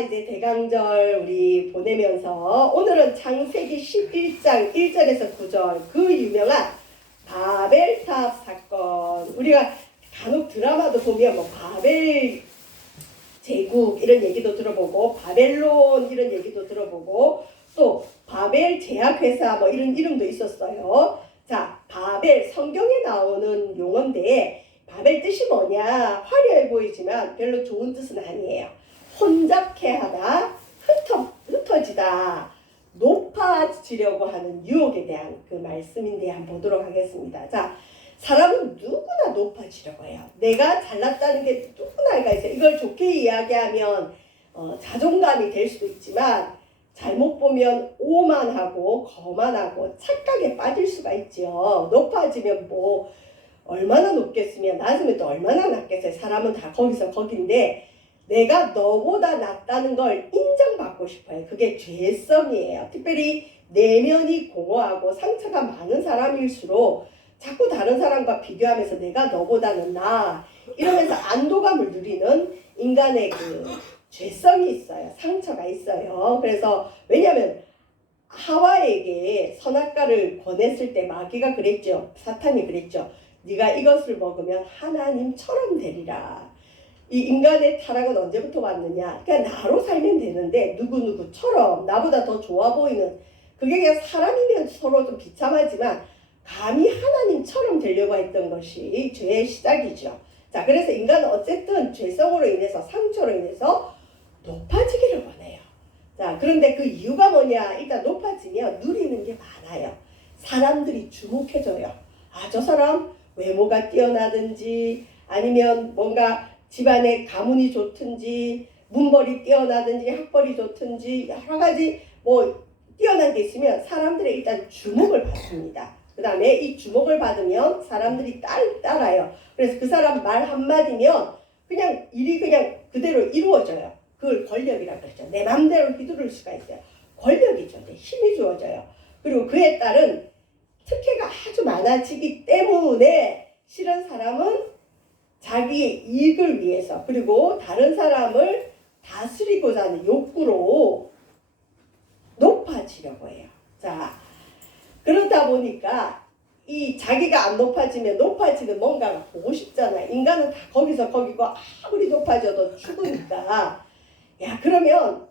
이제 대강절 우리 보내면서 오늘은 창세기 11장 1절에서 9절 그 유명한 바벨탑 사건. 우리가 간혹 드라마도 보면 뭐 바벨 제국 이런 얘기도 들어보고 바벨론 이런 얘기도 들어보고 또 바벨 제약회사 뭐 이런 이름도 있었어요. 자, 바벨 성경에 나오는 용어인데 바벨 뜻이 뭐냐? 화려해 보이지만 별로 좋은 뜻은 아니에요. 혼잡케 하다, 흩어지다, 높아지려고 하는 유혹에 대한 그 말씀인데 한번 보도록 하겠습니다. 자, 사람은 누구나 높아지려고 해요. 내가 잘났다는 게 누구나가 있어요. 이걸 좋게 이야기하면 자존감이 될 수도 있지만 잘못 보면 오만하고 거만하고 착각에 빠질 수가 있죠. 높아지면 뭐 얼마나 높겠으면 낮으면 또 얼마나 낮겠어요. 사람은 다 거기서 거긴데 내가 너보다 낫다는 걸 인정받고 싶어요. 그게 죄성이에요. 특별히 내면이 공허하고 상처가 많은 사람일수록 자꾸 다른 사람과 비교하면서 내가 너보다는 나아 이러면서 안도감을 누리는 인간의 그 죄성이 있어요. 상처가 있어요. 그래서 왜냐하면 하와에게 선악과를 권했을 때 마귀가 그랬죠. 사탄이 그랬죠. 네가 이것을 먹으면 하나님처럼 되리라. 이 인간의 타락은 언제부터 왔느냐? 그냥 나로 살면 되는데 누구누구처럼 나보다 더 좋아 보이는 그게 그냥 사람이면 서로 좀 비참하지만 감히 하나님처럼 되려고 했던 것이 죄의 시작이죠. 자, 그래서 인간은 어쨌든 죄성으로 인해서 상처로 인해서 높아지기를 원해요. 자, 그런데 그 이유가 뭐냐? 일단 높아지면 누리는 게 많아요. 사람들이 주목해줘요. 아, 저 사람 외모가 뛰어나든지 아니면 뭔가 집안에 가문이 좋든지 문벌이 뛰어나든지 학벌이 좋든지 여러 가지 뭐 뛰어난 게 있으면 사람들의 일단 주목을 받습니다. 그 다음에 이 주목을 받으면 사람들이 따라요. 그래서 그 사람 말 한마디면 그냥 일이 그냥 그대로 이루어져요. 그걸 권력이라고 그러죠. 내 맘대로 휘두를 수가 있어요. 권력이죠. 힘이 주어져요. 그리고 그에 따른 특혜가 아주 많아지기 때문에 실은 사람은 자기의 이익을 위해서 그리고 다른 사람을 다스리고자 하는 욕구로 높아지려고 해요. 자, 그러다 보니까 이 자기가 안 높아지면 높아지는 뭔가가 보고 싶잖아요. 인간은 다 거기서 거기고 아무리 높아져도 죽으니까 야 그러면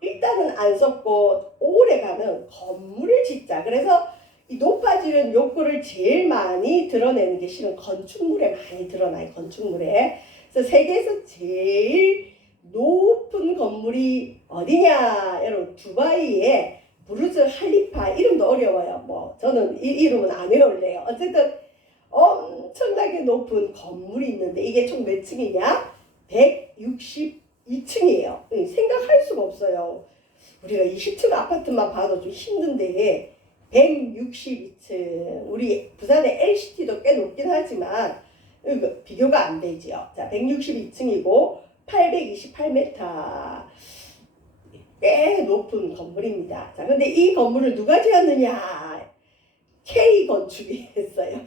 일단은 안 썩고 오래가는 건물을 짓자. 그래서 이 높아지는 욕구를 제일 많이 드러내는 게 실은 건축물에 많이 드러나요. 건축물에. 그래서 세계에서 제일 높은 건물이 어디냐? 여러분 두바이에 부르즈 할리파 이름도 어려워요. 뭐 저는 이 이름은 안 외울래요. 어쨌든 엄청나게 높은 건물이 있는데 이게 총 몇 층이냐? 162층이에요. 생각할 수가 없어요. 우리가 20층 아파트만 봐도 좀 힘든데 162층. 우리 부산의 LCT도 꽤 높긴 하지만 비교가 안 되지요. 자, 162층이고 828m. 꽤 높은 건물입니다. 자, 근데 이 건물을 누가 지었느냐? K건축이 했어요.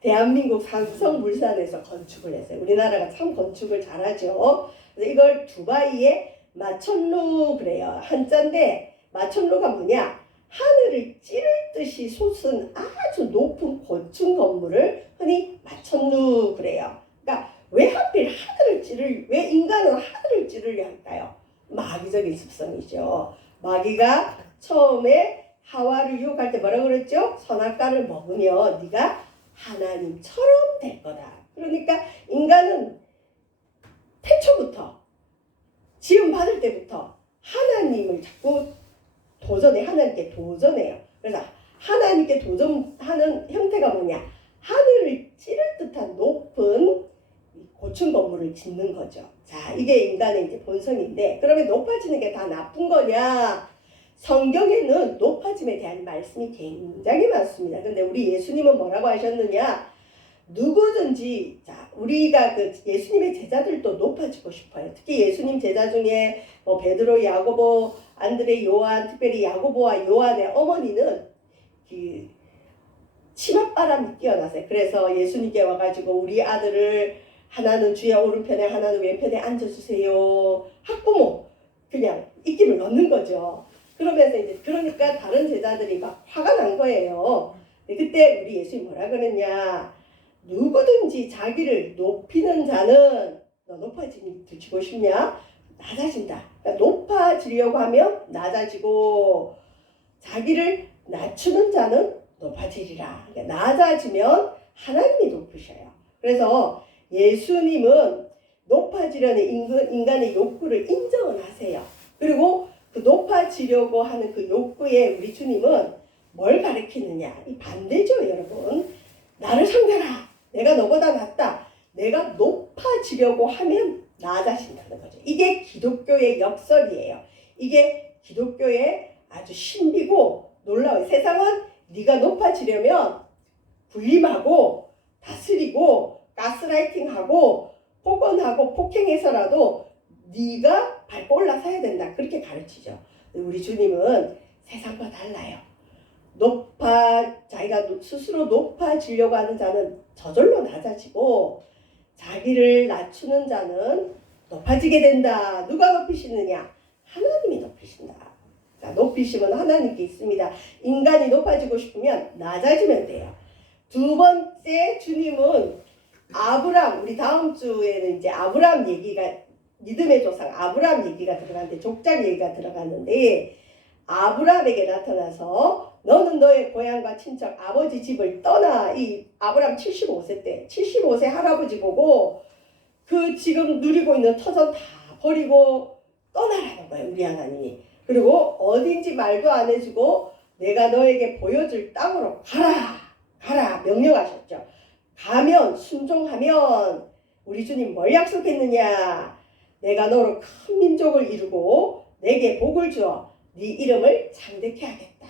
대한민국 삼성물산에서 건축을 했어요. 우리나라가 참 건축을 잘하죠. 그래서 이걸 두바이의 마천루 그래요. 한자인데 마천루가 뭐냐? 하늘을 찌를 듯이 솟은 아주 높은 고층 건물을 흔히 마천루 그래요. 그러니까 왜 하필 왜 인간은 하늘을 찌르려 할까요? 마귀적인 습성이죠. 마귀가 처음에 하와를 유혹할 때 뭐라고 그랬죠? 선악과를 먹으면 네가 하나님처럼 될 거다. 그러니까 인간은 태초부터 지음 받을 때부터 하나님을 자꾸 하나님께 도전해요. 그래서 하나님께 도전하는 형태가 뭐냐? 하늘을 찌를 듯한 높은 고층 건물을 짓는 거죠. 자, 이게 인간의 이제 본성인데, 그러면 높아지는 게 다 나쁜 거냐? 성경에는 높아짐에 대한 말씀이 굉장히 많습니다. 근데 우리 예수님은 뭐라고 하셨느냐? 누구든지, 자, 우리가 그 예수님의 제자들도 높아지고 싶어요. 특히 예수님 제자 중에 뭐 베드로, 야고보, 안드레, 요한, 특별히 야고보와 요한의 어머니는 그 치맛바람이 뛰어나세요. 그래서 예수님께 와가지고 우리 아들을 하나는 주의 오른편에 하나는 왼편에 앉아주세요. 학부모 그냥 넣는 거죠. 그러면서 이제 그러니까 다른 제자들이 막 화가 난 거예요. 근데 그때 우리 예수님 뭐라 그랬냐? 누구든지 자기를 높이는 자는 너 높아지고 싶냐? 낮아진다. 그러니까 높아지려고 하면 낮아지고 자기를 낮추는 자는 높아지리라. 그러니까 낮아지면 하나님이 높으셔요. 그래서 예수님은 높아지려는 인간의 욕구를 인정을 하세요. 그리고 그 높아지려고 하는 그 욕구에 우리 주님은 뭘 가르치느냐? 이 반대죠, 여러분. 나를 상대라. 내가 너보다 낫다. 내가 높아지려고 하면 낮아진다는 거죠. 이게 기독교의 역설이에요. 이게 기독교의 아주 신비고 놀라워요. 세상은 네가 높아지려면 군림하고 다스리고 가스라이팅하고 폭언하고 폭행해서라도 네가 밟고 올라서야 된다. 그렇게 가르치죠. 우리 주님은 세상과 달라요. 자기가 스스로 높아지려고 하는 자는 저절로 낮아지고 자기를 낮추는 자는 높아지게 된다. 누가 높이시느냐? 하나님이 높이신다. 자, 높이심은 하나님께 있습니다. 인간이 높아지고 싶으면 낮아지면 돼요. 두 번째 주님은 아브람, 우리 다음 주에는 이제 아브람 얘기가, 믿음의 조상 아브람 얘기가 들어가는데, 족장 얘기가 들어가는데, 아브람에게 나타나서 너는 너의 고향과 친척 아버지 집을 떠나. 이 아브람 75세 때 75세 할아버지 보고 그 지금 누리고 있는 터전 다 버리고 떠나라는 거예요, 우리 하나님이. 그리고 어딘지 말도 안 해주고 내가 너에게 보여줄 땅으로 가라 명령하셨죠. 가면, 순종하면 우리 주님 뭘 약속했느냐? 내가 너로 큰 민족을 이루고 내게 복을 주어 네 이름을 창대케 하겠다.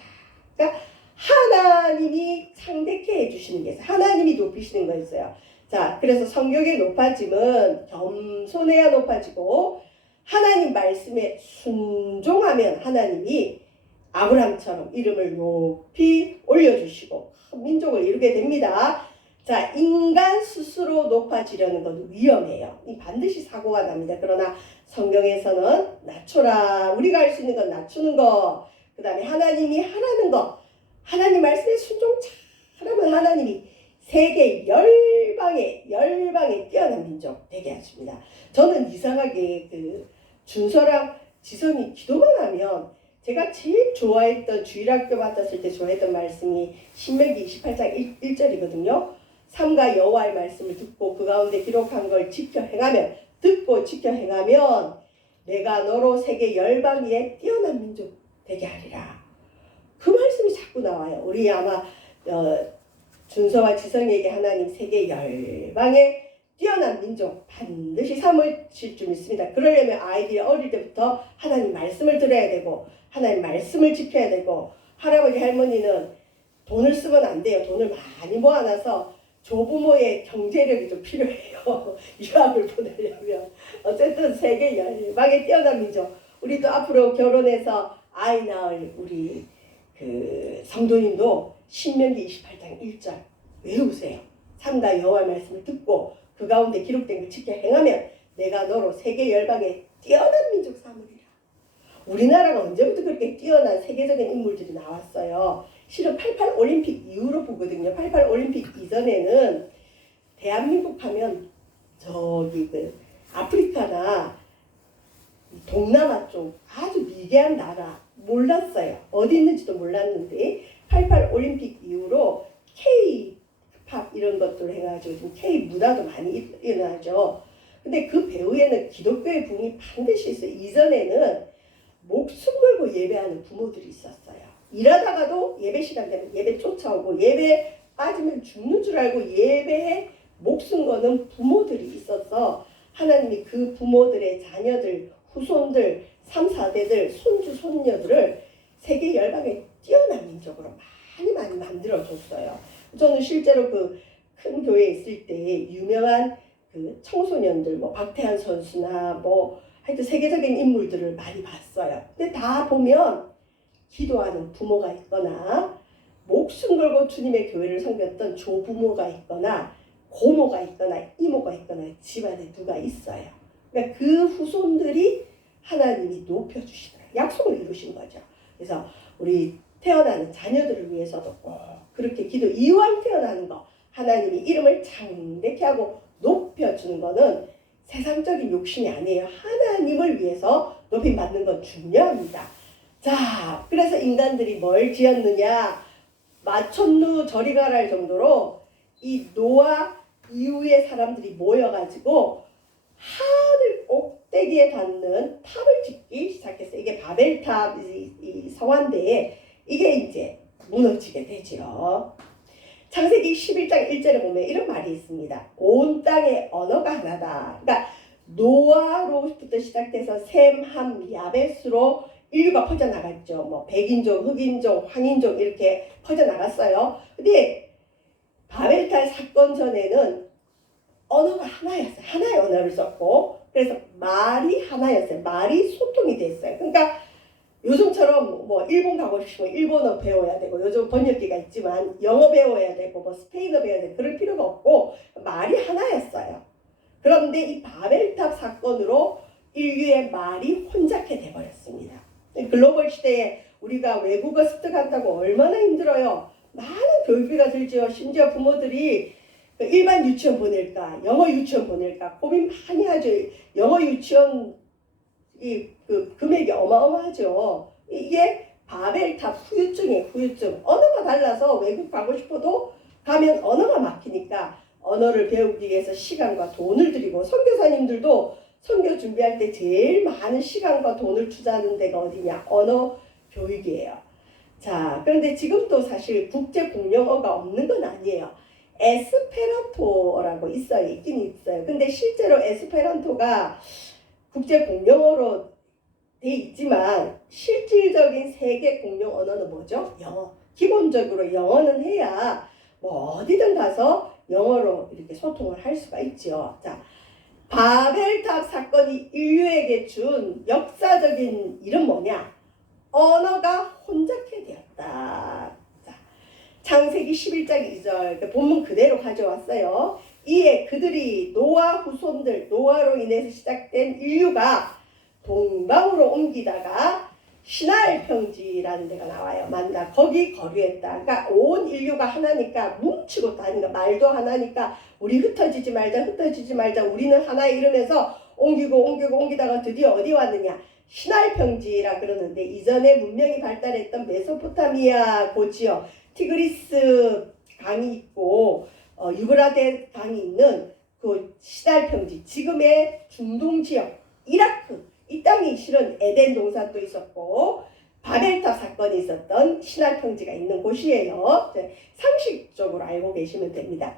그러니까 하나님이 창대케 해주시는 게 있어요. 하나님이 높이시는 거 있어요. 자, 그래서 성경의 높아짐은 겸손해야 높아지고 하나님 말씀에 순종하면 하나님이 아브람처럼 이름을 높이 올려주시고 큰 민족을 이루게 됩니다. 자, 인간 스스로 높아지려는 건 위험해요. 이 반드시 사고가 납니다. 그러나 성경에서는 낮춰라. 우리가 할 수 있는 건 낮추는 거. 그 다음에 하나님이 하라는 거. 하나님 말씀에 순종 잘하면 하나님이 세계 열방에 뛰어난 민족 되게 하십니다. 저는 이상하게 그 준서랑 지성이 기도만 하면 제가 제일 좋아했던, 주일학교 맡았을 때 좋아했던 말씀이 신명기 28장 1절이거든요. 삼가 여호와의 말씀을 듣고 그 가운데 기록한 걸 지켜 행하면, 듣고 지켜 행하면 내가 너로 세계 열방 위에 뛰어난 민족 되게 하리라. 그 말씀이 자꾸 나와요. 우리 아마 준서와 지성에게 하나님 세계 열방에 뛰어난 민족 반드시 삼으실 줄 믿습니다. 그러려면 아이들이 어릴 때부터 하나님 말씀을 들어야 되고 하나님 말씀을 지켜야 되고, 할아버지 할머니는 돈을 쓰면 안 돼요. 돈을 많이 모아놔서 조부모의 경제력이 좀 필요해요. 유학을 보내려면. 어쨌든 세계 열방에 뛰어난 민족. 우리도 앞으로 결혼해서 아이 낳을 우리 그 성도님도 신명기 28장 1절 외우세요. 삼가 여호와의 말씀을 듣고 그 가운데 기록된 걸 지켜 행하면 내가 너로 세계 열방에 뛰어난 민족 삼으리라. 우리나라가 언제부터 그렇게 뛰어난 세계적인 인물들이 나왔어요. 실은 88 올림픽 이후로 보거든요. 88 올림픽 이전에는 대한민국 하면 저기 그 아프리카나 동남아 쪽 아주 미개한 나라 몰랐어요. 어디 있는지도 몰랐는데 88 올림픽 이후로 K-팝 이런 것들 해가지고 지금 K 문화도 많이 일어나죠. 근데 그 배후에는 기독교의 부흥이 반드시 있어요. 이전에는 목숨 걸고 예배하는 부모들이 있었어요. 일하다가도 예배 시간 되면 예배 쫓아오고 예배 빠지면 죽는 줄 알고 예배에 목숨 거는 부모들이 있어서 하나님이 그 부모들의 자녀들, 후손들, 3, 4대들, 손주, 손녀들을 세계 열방에 뛰어난 민족으로 많이 만들어줬어요. 저는 실제로 그 큰 교회에 있을 때 유명한 그 청소년들, 뭐 박태환 선수나 뭐 하여튼 세계적인 인물들을 많이 봤어요. 근데 다 보면 기도하는 부모가 있거나 목숨 걸고 주님의 교회를 섬겼던 조부모가 있거나 고모가 있거나 이모가 있거나 집안에 누가 있어요. 그러니까 그 후손들이 하나님이 높여주시더라고요. 약속을 이루신 거죠. 그래서 우리 태어나는 자녀들을 위해서도 꼭 그렇게 기도, 이왕 태어나는 거 하나님이 이름을 창대케 하고 높여주는 거는 세상적인 욕심이 아니에요. 하나님을 위해서 높임 받는 건 중요합니다. 자, 그래서 인간들이 뭘 지었느냐, 마촌루 저리 가라 할 정도로 이 노아 이후의 사람들이 모여가지고 하늘 꼭대기에 닿는 탑을 짓기 시작했어요. 이게 바벨탑, 이 성화인데 이게 이제 무너지게 되죠. 창세기 11장 1절에 보면 이런 말이 있습니다. 온 땅의 언어가 하나다. 그러니까 노아로부터 시작돼서 셈, 함, 야벳으로 인류가 퍼져나갔죠. 뭐 백인종, 흑인종, 황인종 이렇게 퍼져나갔어요. 근데 바벨탑 사건 전에는 언어가 하나였어요. 하나의 언어를 썼고 그래서 말이 하나였어요. 말이 소통이 됐어요. 그러니까 요즘처럼 뭐 일본 가고 싶으면 일본어 배워야 되고 요즘 번역기가 있지만 영어 배워야 되고 뭐 스페인어 배워야 되고 그럴 필요가 없고 말이 하나였어요. 그런데 이 바벨탑 사건으로 인류의 말이 혼잡해 돼버렸습니다. 글로벌 시대에 우리가 외국어 습득한다고 얼마나 힘들어요. 많은 교육비가 들죠. 심지어 부모들이 일반 유치원 보낼까 영어 유치원 보낼까 고민 많이 하죠. 영어 유치원 그 금액이 어마어마하죠. 이게 바벨탑 후유증이에요. 후유증. 언어가 달라서 외국 가고 싶어도 가면 언어가 막히니까 언어를 배우기 위해서 시간과 돈을 들이고 선교사님들도 선교 준비할 때 제일 많은 시간과 돈을 투자하는 데가 어디냐? 언어 교육이에요. 자, 그런데 지금도 사실 국제 공용어가 없는 건 아니에요. 에스페란토라고 있긴 있어요. 근데 실제로 에스페란토가 국제 공용어로 돼 있지만 실질적인 세계 공용 언어는 뭐죠? 영어. 기본적으로 영어는 해야 뭐 어디든 가서 영어로 이렇게 소통을 할 수가 있죠. 자, 바벨탑 사건이 인류에게 준 역사적인 일은 뭐냐? 언어가 혼잡해 되었다. 자, 창세기 11장 2절 본문 그대로 가져왔어요. 이에 그들이 노아 후손들, 노아로 인해서 시작된 인류가 동방으로 옮기다가 시날 평지라는 데가 나와요. 맞나? 거기 거류했다. 그러니까 온 인류가 하나니까 뭉치고 다니는 거. 말도 하나니까 우리 흩어지지 말자 우리는 하나 이러면서 옮기다가 드디어 어디 왔느냐? 시날 평지라 그러는데 이전에 문명이 발달했던 메소포타미아 고지역 티그리스 강이 있고 유브라데 강이 있는 그 시날 평지, 지금의 중동 지역, 이라크 이 땅이 실은 에덴 동산도 있었고 바벨탑 사건이 있었던 시날 평지가 있는 곳이에요. 상식적으로 알고 계시면 됩니다.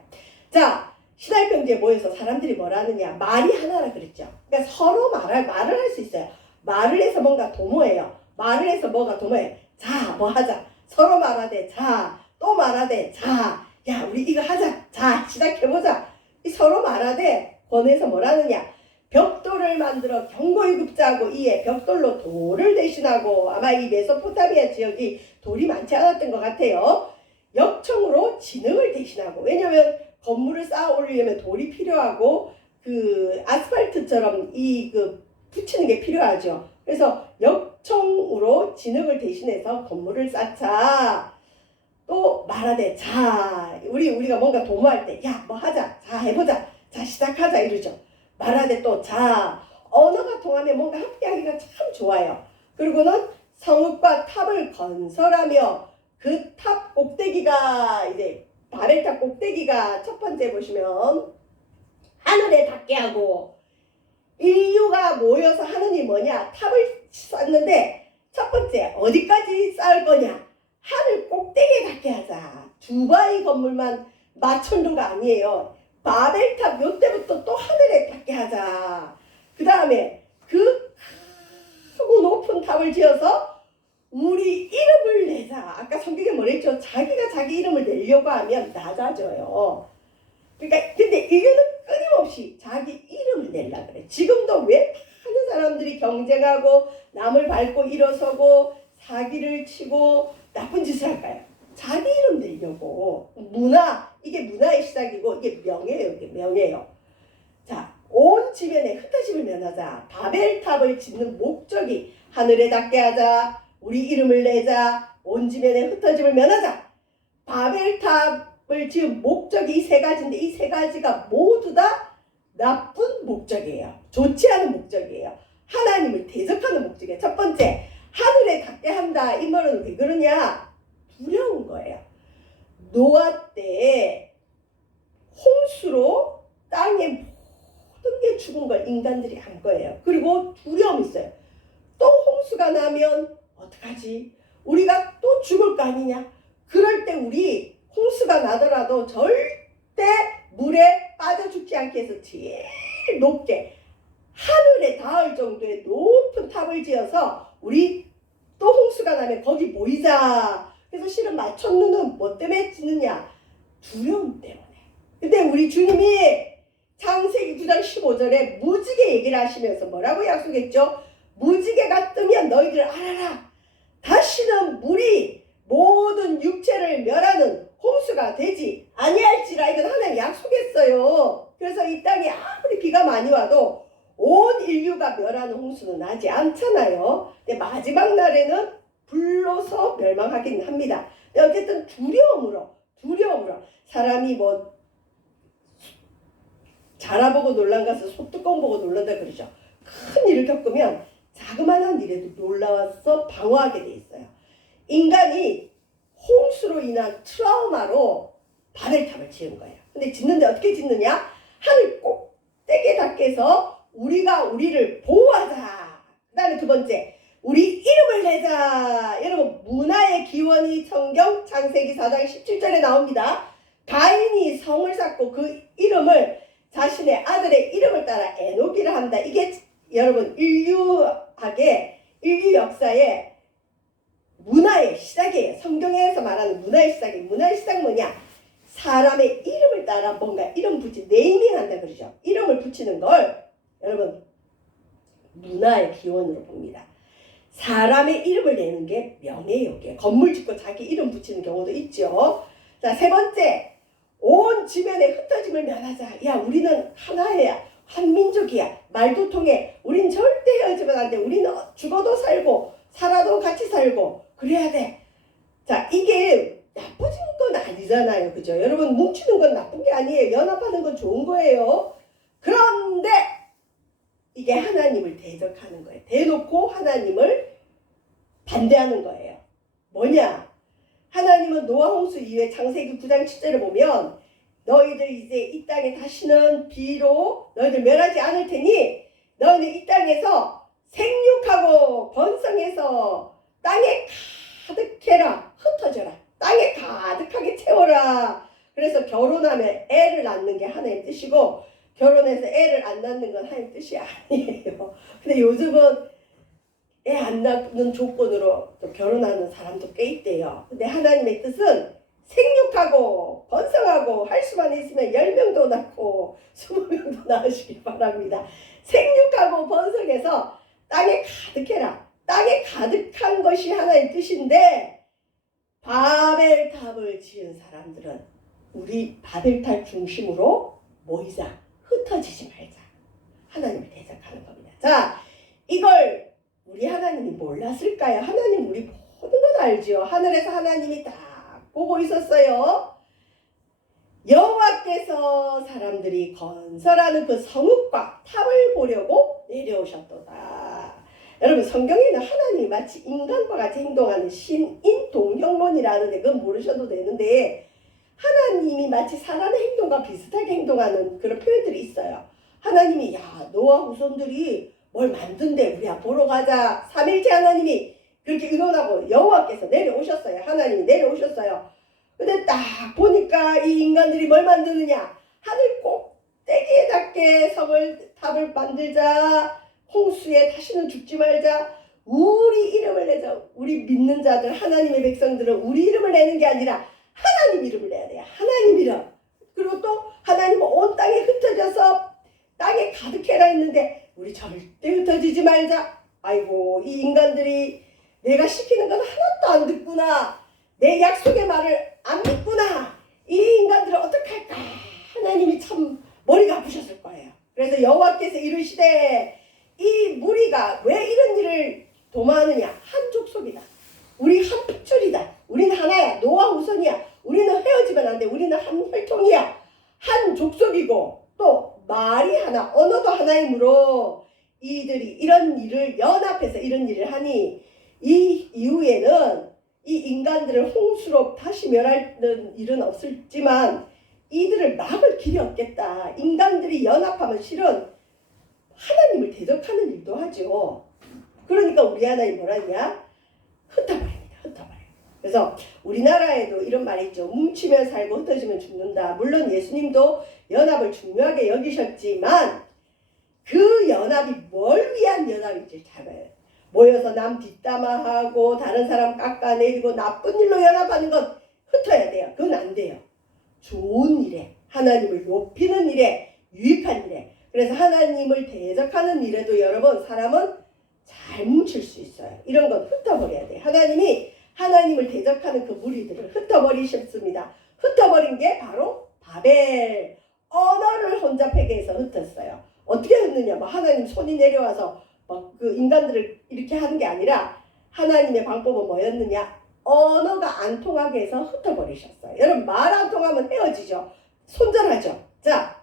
자, 시날 평지에 모여서 사람들이 뭘 하느냐? 말이 하나라 그랬죠. 그러니까 서로 말을 할 수 있어요. 말을 해서 뭔가 도모해요. 말을 해서 뭐가 도모해. 자, 뭐 하자. 서로 말하되 자, 또 말하되 자, 야, 우리 이거 하자. 자, 시작해보자. 이 서로 말하되 권해서 뭘 하느냐? 벽돌을 만들어 경고히 굽자고 이에 벽돌로 돌을 대신하고 아마 이 메소포타미아 지역이 돌이 많지 않았던 것 같아요. 역청으로 진흙을 대신하고 왜냐하면 건물을 쌓아 올리려면 돌이 필요하고 그 아스팔트처럼 붙이는 게 필요하죠. 그래서 역청으로 진흙을 대신해서 건물을 쌓자. 또 말하되 자 우리가 뭔가 도모할 때 야 뭐 하자 자 해보자 자 시작하자 이러죠. 말하되 또 자 언어가 통하면 뭔가 함께하기가 참 좋아요. 그리고는 성읍과 탑을 건설하며 그 탑 꼭대기가 이제 바벨탑 꼭대기가 첫 번째 보시면 하늘에 닿게 하고 인류가 모여서 하는 일 뭐냐? 탑을 쌓는데 첫 번째 어디까지 쌓을 거냐? 하늘 꼭대기에 닿게 하자. 두바이 건물만 마천루가 아니에요. 바벨탑 요때부터 또 하늘에 닿게 하자. 그 다음에 그 크고 높은 탑을 지어서 우리 이름을 내자. 아까 성경에 뭐랬죠? 자기가 자기 이름을 내려고 하면 낮아져요. 그러니까 근데 인류는 끊임없이 자기 이름을 내려고 그래. 지금도 왜 많은 사람들이 경쟁하고 남을 밟고 일어서고 사기를 치고 나쁜 짓을 할까요? 자기 이름 내려고. 이게 문화의 시작이고 이게 명예예요. 이게 명예예요. 자, 온 지면에 흩어짐을 면하자. 바벨탑을 짓는 목적이 하늘에 닿게 하자. 우리 이름을 내자. 온 지면에 흩어짐을 면하자. 바벨탑을 지은 목적이 이 세 가지인데 이 세 가지가 모두 다 나쁜 목적이에요. 좋지 않은 목적이에요. 하나님을 대적하는 목적이에요. 첫 번째, 하늘에 닿게 한다. 이 말은 왜 그러냐? 두려운 거예요. 노아 때 홍수로 땅에 모든 게 죽은 걸 인간들이 안 거예요. 그리고 두려움이 있어요. 또 홍수가 나면 어떡하지? 우리가 또 죽을 거 아니냐? 그럴 때 우리 홍수가 나더라도 절대 물에 빠져 죽지 않게 해서 제일 높게 하늘에 닿을 정도의 높은 탑을 지어서 우리 또 홍수가 나면 거기 모이자. 그래서 실은 맞췄는은 뭐 때문에 짓느냐? 두려움 때문에. 근데 우리 주님이 창세기 9장 15절에 무지개 얘기를 하시면서 뭐라고 약속했죠? 무지개가 뜨면 너희들 알아라. 다시는 물이 모든 육체를 멸하는 홍수가 되지 아니할지라. 이건 하나님 약속했어요. 그래서 이 땅에 아무리 비가 많이 와도 온 인류가 멸하는 홍수는 나지 않잖아요. 근데 마지막 날에는 불로서 멸망하긴 합니다. 근데 어쨌든 두려움으로 사람이 뭐 자라보고 놀란 가서 소뚜껑 보고 놀란다 그러죠. 큰 일을 겪으면 자그마한 일에도 놀라워서 방어하게 돼 있어요. 인간이 홍수로 인한 트라우마로 바벨탑을 지은 거예요. 근데 짓는데 어떻게 짓느냐? 하늘 꼭대기에 닿게 해서 우리가 우리를 보호하자. 그 다음에 두 번째, 우리 이름을 내자. 여러분, 문화의 기원이 성경 창세기 4장 17절에 나옵니다. 가인이 성을 쌓고 그 이름을 자신의 아들의 이름을 따라 에녹이라 한다. 이게 여러분 인류 역사의 문화의 시작이에요. 성경에서 말하는 문화의 시작이. 문화의 시작은 뭐냐? 사람의 이름을 따라 뭔가 이름 붙이 네이밍 한다 그러죠. 이름을 붙이는 걸 여러분 문화의 기원으로 봅니다. 사람의 이름을 내는 게 명예욕이에요. 건물 짓고 자기 이름 붙이는 경우도 있죠. 자, 세 번째, 온 지면에 흩어짐을 면하자. 야, 우리는 하나야. 한 민족이야. 말도 통해. 우린 절대 헤어지면 안 돼. 우리는 죽어도 살고 살아도 같이 살고 그래야 돼. 자, 이게 나쁘진 건 아니잖아요. 그죠? 여러분, 뭉치는 건 나쁜 게 아니에요. 연합하는 건 좋은 거예요. 그런데 이게 하나님을 대적하는 거예요. 대놓고 하나님을 반대하는 거예요. 뭐냐? 하나님은 노아 홍수 이후에 창세기 9장 7절을 보면 너희들 이제 이 땅에 다시는 비로 너희들 멸하지 않을 테니 너희는 이 땅에서 생육하고 번성해서 땅에 가득해라. 흩어져라. 땅에 가득하게 채워라. 그래서 결혼하면 애를 낳는 게 하나의 뜻이고 결혼해서 애를 안 낳는 건 하나님 뜻이 아니에요. 근데 요즘은 애 안 낳는 조건으로 또 결혼하는 사람도 꽤 있대요. 근데 하나님의 뜻은 생육하고 번성하고 할 수만 있으면 10명도 낳고 20명도 낳으시기 바랍니다. 생육하고 번성해서 땅에 가득해라. 땅에 가득한 것이 하나의 뜻인데 바벨탑을 지은 사람들은 우리 바벨탑 중심으로 모이자. 흩어지지 말자. 하나님을 대적하는 겁니다. 자, 이걸 우리 하나님이 몰랐을까요? 하나님 우리 모든 건 알죠. 하늘에서 하나님이 다 보고 있었어요. 여호와께서 사람들이 건설하는 그 성읍과 탑을 보려고 내려오셨도다. 여러분, 성경에는 하나님이 마치 인간과 같이 행동하는 신인동형론이라는데 그건 모르셔도 되는데 하나님이 마치 사람의 행동과 비슷하게 행동하는 그런 표현들이 있어요. 하나님이 야 노아 후손들이 뭘 만든대 우리야 보러 가자. 삼일째 하나님이 그렇게 의논하고 여호와께서 내려오셨어요. 하나님이 내려오셨어요. 근데 딱 보니까 이 인간들이 뭘 만드느냐. 하늘 꼭대기에 닿게 성을 탑을 만들자. 홍수에 다시는 죽지 말자. 우리 이름을 내자. 우리 믿는 자들 하나님의 백성들은 우리 이름을 내는 게 아니라 하나님 이름을 내야 돼요. 하나님 이름. 그리고 또 하나님은 온 땅에 흩어져서 땅에 가득해라 했는데 우리 절대 흩어지지 말자. 아이고 이 인간들이 내가 시키는 건 하나도 안 듣구나. 내 약속의 말을 안 믿구나. 이 인간들은 어떡할까. 하나님이 참 머리가 아프셨을 거예요. 그래서 여호와께서 이르시되 이 무리가 왜 이런 일을 도마느냐? 한 족속이다. 우리 한 핏줄이다. 우리는 하나야. 너와 후손이야. 우리는 헤어지면 안 돼. 우리는 한 혈통이야. 한 족속이고 또 말이 하나, 언어도 하나이므로 이들이 이런 일을 연합해서 이런 일을 하니 이 이후에는 이 인간들을 홍수로 다시 멸하는 일은 없을지만 이들을 막을 길이 없겠다. 인간들이 연합하면 실은 하나님을 대적하는 일도 하죠. 그러니까 우리 하나님 뭐라 했냐? 흩어버립니다. 흩어버려요. 그래서 우리나라에도 이런 말이 있죠. 뭉치면 살고 흩어지면 죽는다. 물론 예수님도 연합을 중요하게 여기셨지만 그 연합이 뭘 위한 연합인지 잘 봐요. 모여서 남 뒷담화하고 다른 사람 깎아내리고 나쁜 일로 연합하는 건 흩어야 돼요. 그건 안 돼요. 좋은 일에, 하나님을 높이는 일에, 유익한 일에. 그래서 하나님을 대적하는 일에도 여러분 사람은 잘 뭉칠 수 있어요. 이런 건 흩어버려야 돼요. 하나님이 하나님을 대적하는 그 무리들을 흩어버리셨습니다. 흩어버린 게 바로 바벨. 언어를 혼잡하게 해서 흩었어요. 어떻게 흩느냐? 뭐 하나님 손이 내려와서 막 그 인간들을 이렇게 하는 게 아니라 하나님의 방법은 뭐였느냐? 언어가 안 통하게 해서 흩어버리셨어요. 여러분 말 안 통하면 헤어지죠. 손절하죠. 자,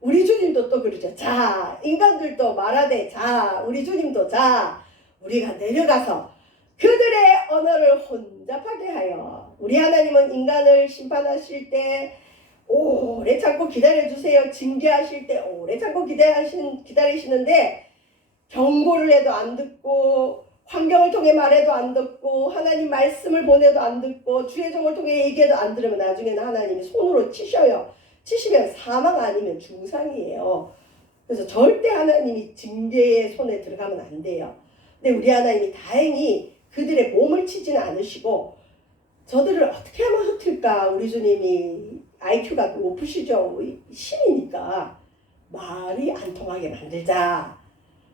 우리 주님도 또 그러죠. 자, 인간들도 말하되 자, 우리 주님도 자, 우리가 내려가서 그들의 언어를 혼잡하게 하여 우리 하나님은 인간을 심판하실 때 오래 참고 기다려주세요. 징계하실 때 오래 참고 기다리시는데 경고를 해도 안 듣고 환경을 통해 말해도 안 듣고 하나님 말씀을 보내도 안 듣고 주의 종을 통해 얘기해도 안 들으면 나중에는 하나님이 손으로 치셔요. 치시면 사망 아니면 중상이에요. 그래서 절대 하나님이 징계의 손에 들어가면 안 돼요. 근데 우리 하나님이 다행히 그들의 몸을 치지는 않으시고 저들을 어떻게 하면 흩을까? 우리 주님이 IQ가 높으시죠. 신이니까 말이 안 통하게 만들자.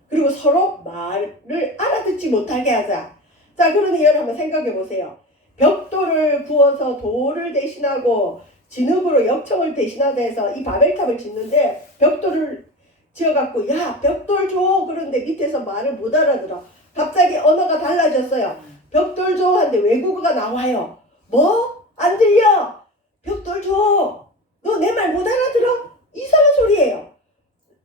그리고 서로 말을 알아듣지 못하게 하자. 자, 그러니 여러분 한번 생각해 보세요. 벽돌을 구워서 돌을 대신하고 진흙으로 역청을 대신하다 해서 이 바벨탑을 짓는데 벽돌을 지어갖고 야 벽돌 줘 그런데 밑에서 말을 못 알아들어. 갑자기 언어가 달라졌어요. 벽돌 줘 하는데 외국어가 나와요. 뭐? 안 들려? 벽돌 줘. 너 내 말 못 알아들어? 이상한 소리예요.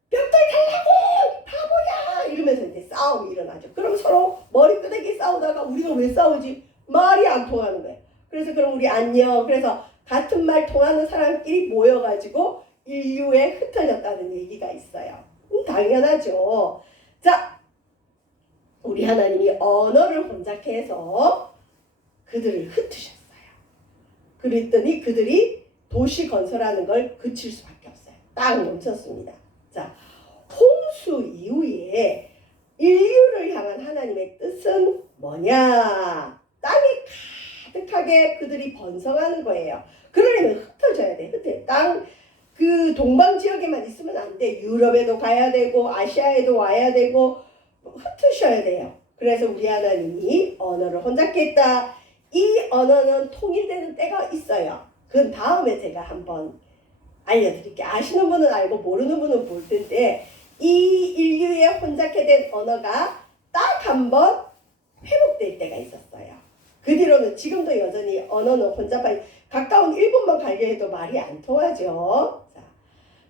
벽돌 달라고 바보야 이러면서 이제 싸움이 일어나죠. 그럼 서로 머리끄댕이 싸우다가 우리가 왜 싸우지? 말이 안 통하는 거예요. 그래서 그럼 우리 안녕. 그래서 같은 말 통하는 사람끼리 모여가지고 인류에 흩어졌다는 얘기가 있어요. 당연하죠. 자, 우리 하나님이 언어를 혼잡케 해서 그들을 흩으셨어요. 그랬더니 그들이 도시 건설하는 걸 그칠 수밖에 없어요. 딱 멈췄습니다. 자, 홍수 이후에 인류를 향한 하나님의 뜻은 뭐냐? 땅이 가득하게 그들이 번성하는 거예요. 그러려면 흩어져야 돼. 땅 그 동방 지역에만 있으면 안 돼. 유럽에도 가야 되고 아시아에도 와야 되고 흩으셔야 돼요. 그래서 우리 하나님이 언어를 혼잡게 했다. 이 언어는 통일되는 때가 있어요. 그 다음에 제가 한번 알려드릴게요. 아시는 분은 알고 모르는 분은 모를 텐데 이 인류의 혼잡게 된 언어가 딱 한 번 회복될 때가 있었어요. 그 뒤로는 지금도 여전히 언어는 혼잡하게 가까운 일본만 가려 해도 말이 안 통하죠. 자,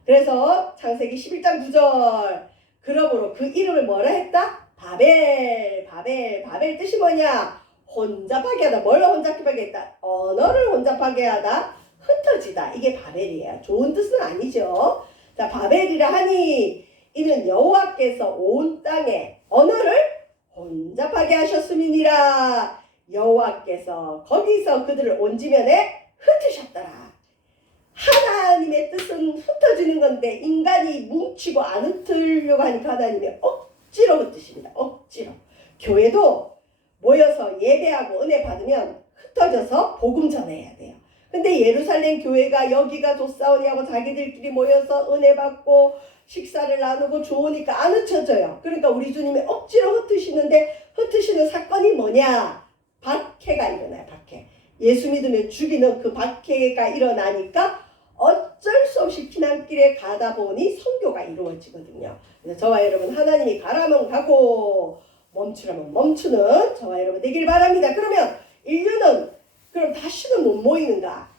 그래서 창세기 11장 9절 그러므로 그 이름을 뭐라 했다? 바벨. 바벨 뜻이 뭐냐? 혼잡하게 하다. 뭘 혼잡하게 했다? 언어를 혼잡하게 하다. 흩어지다. 이게 바벨이에요. 좋은 뜻은 아니죠. 자, 바벨이라 하니 이는 여호와께서 온 땅에 언어를 혼잡하게 하셨음이니라. 여호와께서 거기서 그들을 온 지면에 흩으셨더라. 하나님의 뜻은 흩어지는 건데 인간이 뭉치고 안 흩으려고 하니까 하나님이 억지로 흩으십니다. 억지로. 교회도 모여서 예배하고 은혜 받으면 흩어져서 복음 전해야 돼요. 근데 예루살렘 교회가 여기가 좋사오니하고 자기들끼리 모여서 은혜 받고 식사를 나누고 좋으니까 안 흩어져요. 그러니까 우리 주님이 억지로 흩으시는데 흩으시는 사건이 뭐냐? 박해가 일어나요. 박해. 예수 믿으면 죽이는 그 박해가 일어나니까 어쩔 수 없이 피난길에 가다 보니 선교가 이루어지거든요. 그래서 저와 여러분 하나님이 가라면 가고 멈추라면 멈추는 저와 여러분 되길 바랍니다. 그러면 인류는 그럼 다시는 못 모이는가?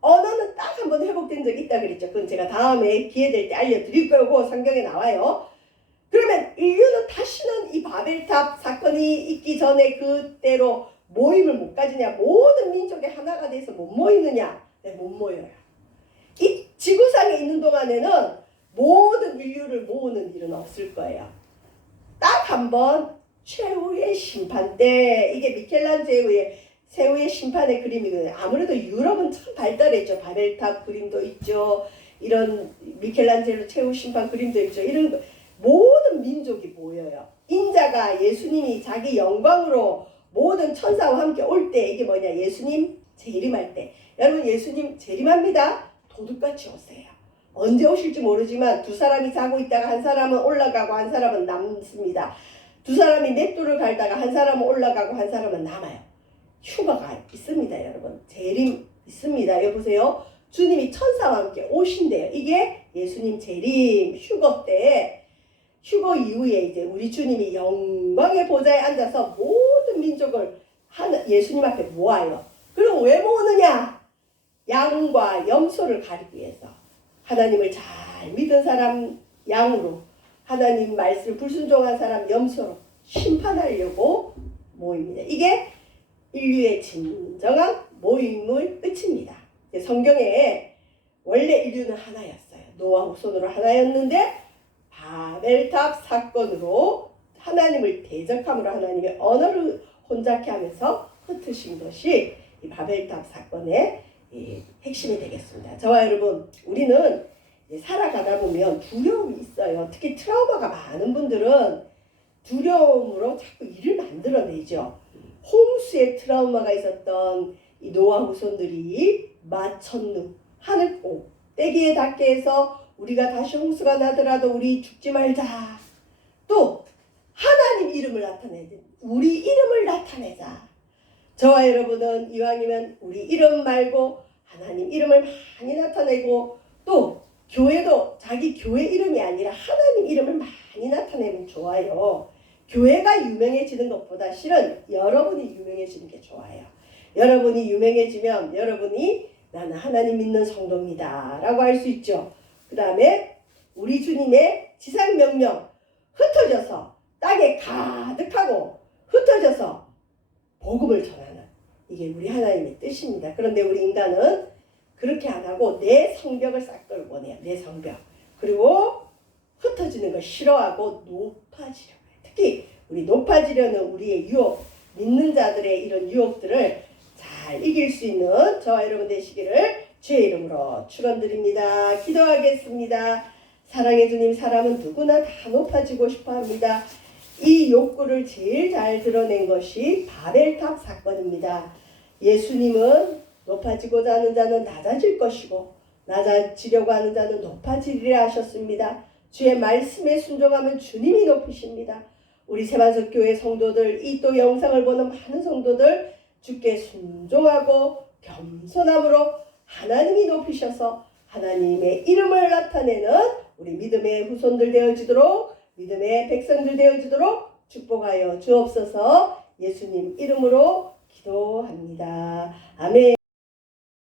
언어는 딱 한 번 회복된 적이 있다 그랬죠. 그건 제가 다음에 기회 될 때 알려드릴 거고 성경에 나와요. 그러면 인류는 다시는 이 바벨탑 사건이 있기 전에 그때로 모임을 못 가지냐? 모든 민족이 하나가 돼서 못 모이느냐? 네, 못 모여요. 이 지구상에 있는 동안에는 모든 인류를 모으는 일은 없을 거예요. 딱 한 번 최후의 심판 때, 이게 미켈란젤로의 최후의 심판의 그림이거든요. 아무래도 유럽은 참 발달했죠. 바벨탑 그림도 있죠. 이런 미켈란젤로 최후 심판 그림도 있죠. 이런 거. 모든 민족이 모여요. 인자가 예수님이 자기 영광으로 모든 천사와 함께 올 때, 이게 뭐냐? 예수님 재림할 때. 여러분, 예수님 재림합니다. 도둑같이 오세요. 언제 오실지 모르지만 두 사람이 자고 있다가 한 사람은 올라가고 한 사람은 남습니다. 두 사람이 맷돌을 갈다가 한 사람은 올라가고 한 사람은 남아요. 휴가가 있습니다, 여러분. 재림 있습니다. 여기 보세요. 주님이 천사와 함께 오신대요. 이게 예수님 재림 휴거 때, 휴거 이후에 이제 우리 주님이 영광의 보좌에 앉아서 모든 민족을 예수님 앞에 모아요. 그럼 왜 모으느냐? 양과 염소를 가리기 위해서. 하나님을 잘 믿은 사람 양으로, 하나님 말씀을 불순종한 사람 염소로 심판하려고 모입니다. 이게 인류의 진정한 모임의 끝입니다. 성경에 원래 인류는 하나였어요. 노아 후손으로 하나였는데 바벨탑 사건으로 하나님을 대적함으로 하나님의 언어를 혼잡케 하면서 흩으신 것이 이 바벨탑 사건의 핵심이 되겠습니다. 저와 여러분, 우리는 살아가다 보면 두려움이 있어요. 특히 트라우마가 많은 분들은 두려움으로 자꾸 일을 만들어내죠. 홍수의 트라우마가 있었던 이 노아 후손들이 마천루, 하늘 꼭대기에 닿게 해서 우리가 다시 홍수가 나더라도 우리 죽지 말자. 또 하나님 이름을 나타내자. 우리 이름을 나타내자. 저와 여러분은 이왕이면 우리 이름 말고 하나님 이름을 많이 나타내고, 또 교회도 자기 교회 이름이 아니라 하나님 이름을 많이 나타내면 좋아요. 교회가 유명해지는 것보다 실은 여러분이 유명해지는 게 좋아요. 여러분이 유명해지면 여러분이 나는 하나님 믿는 성도입니다 라고 할 수 있죠. 그 다음에 우리 주님의 지상명령 흩어져서 땅에 가득하고 흩어져서 복음을 전하는, 이게 우리 하나님의 뜻입니다. 그런데 우리 인간은 그렇게 안 하고 내 성벽을 쌓기를 원해요. 내 성벽. 그리고 흩어지는 걸 싫어하고 높아지려고 해요. 특히 우리 높아지려는 우리의 유혹, 믿는 자들의 이런 유혹들을 잘 이길 수 있는 저와 여러분 되시기를 주의 이름으로 축원드립니다. 기도하겠습니다. 사랑의 주님, 사람은 누구나 다 높아지고 싶어합니다. 이 욕구를 제일 잘 드러낸 것이 바벨탑 사건입니다. 예수님은 높아지고자 하는 자는 낮아질 것이고 낮아지려고 하는 자는 높아지리라 하셨습니다. 주의 말씀에 순종하면 주님이 높으십니다. 우리 세만석 교회 성도들, 이 또 영상을 보는 많은 성도들, 주께 순종하고 겸손함으로 하나님이 높이셔서 하나님의 이름을 나타내는 우리 믿음의 후손들 되어지도록, 믿음의 백성들 되어지도록 축복하여 주옵소서. 예수님 이름으로 기도합니다. 아멘.